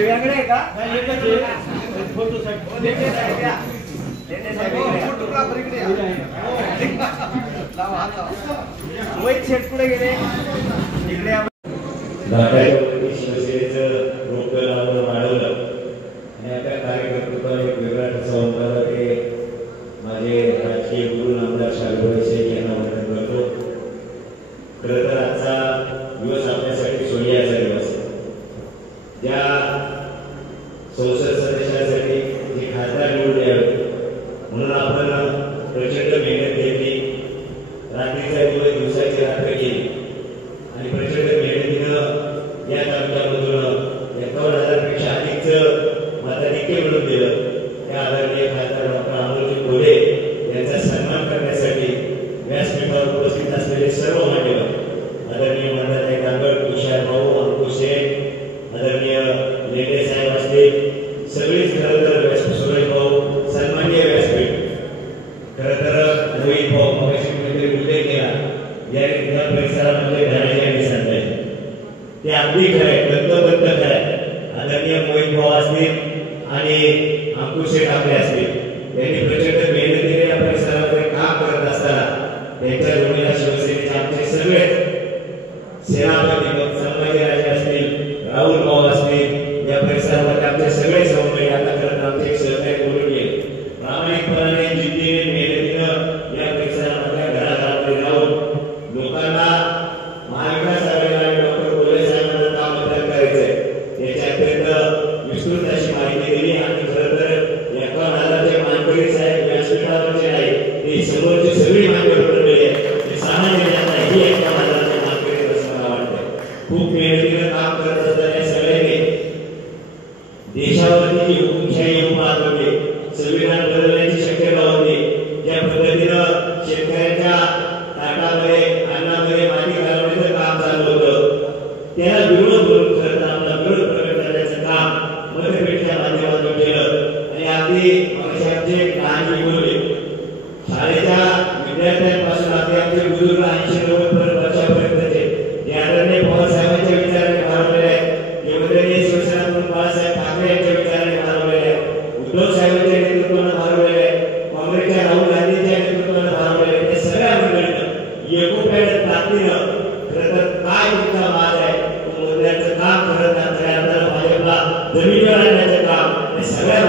वेगळे आहे का? वैद शेठ पुढे गेले इकडे शिवसेनेचं रोप लावलं वाढवलं आणि आता कार्यकर्तृत्व एक वेगळा ठसा उमटवला ते माझे राजकीय गुरु नामदार शालू शेख यांना वंदन करतो. खरं तर आजचा दिवस आपल्यासाठी सोहळ्याचा दिवस आहे. ज्या संसद सदस्यासाठी जे खासदार निवडून यावे म्हणून आपण प्रचंड मेहनत घेतली, रात्रीचा दिवस दिवसाची रात्र केली आणि प्रचंड मेहनतीनं या तालुक्यामधून 51,000 पेक्षा अधिकचं मताधिक्य मिळवून दिलं. त्या आदरणीय खासदार डॉक्टर अमोलजी कोल्हे यांचा सन्मान करण्यासाठी व्यासपीठावर उपस्थित असलेले सर्व मान्यवर आदरणीय मंदाताई कांबळ, तुषार भाऊ, अंकुश शेठ, आदरणीय लेंडे साहेब असतील, सगळीच खरं तर व्यासपीठ भाऊ, सन्माननीय व्यासपीठ. खरं तर मोहित भाऊ मगाशी कुठेतरी उल्लेख केला या परिसरामध्ये घराचे आणि सांगायचे ते अगदी खरंय, दत्त खरंय. आदरणीय मोहित भाऊ असतील आणि अंकुश शेठ आपले असतील, त्यांनी प्रचंड मेहनतीने या परिसरामध्ये काम करत असताना त्यांच्या जोडीला शिवसेनेचे आमचे सगळे सेनापती संभाजीराजे असतील, राहुल भाऊ असतील, या परिसरामध्ये आमचे सगळे सहकारी आता खरं आमचे सहकारी बोलून गेले. प्रामाणिकपणाने जिद्दीने मेहनतीनं या परिसरामधल्या घराघरामध्ये राहून लोकांना महाविकास आघाडीला डॉक्टर कोल्हे साहेबांना काम मतदान करायचंय याची अत्यंत विस्तृत अशी माहिती दिली. आणि खरं तर 51,000चे मानकरी साहेब व्यासपीठावरचे आहे ते समोरची सगळी मान्यवर मंडळी आहे, ते सामान्य जनता ही 51,000चे मानकरी असं मला वाटतं. खूप मेहनतीनं काम करत असताना सगळ्यांनी देशावरती जी हुकुमशाही येऊन पाहत होते, संविधान बदलण्याची शक्यता होती, ज्या पद्धतीनं शेतकऱ्यांच्या ताटामध्ये अन्नामध्ये माती घालवण्याचं काम चालू होतं, त्याला विरोध करून खरं तर आपला विरोध प्रकट करण्याचं काम मतपेटीच्या माध्यमातून केलं. आणि अगदी आमचे लहानजी बोलले शाळेच्या विद्यार्थ्यांपासून अगदी आमचे बुजुर्ग 80-90 वर्षापर्यंतचे जे आदरणीय पवारसाहेबांच्या विचाराने भारावलेले आहेत, जे वंदनीय शिवसेना बाळासाहेब ठाकरे यांच्या विचाराने भारावलेले आहेत, उद्धव साहेबांच्या नेतृत्वाने भारावलेले आहेत, काँग्रेसच्या राहुल गांधींच्या नेतृत्वाने भारावलेले आहेत, या सगळ्या मंडळीनं एकोप्याने ताकदीनं खरं तर काय तुमचा माज आहे तो मोदयांचं काम करत आपल्याला भाजपला जमिनीवर आणण्याचं काम हे सगळ्या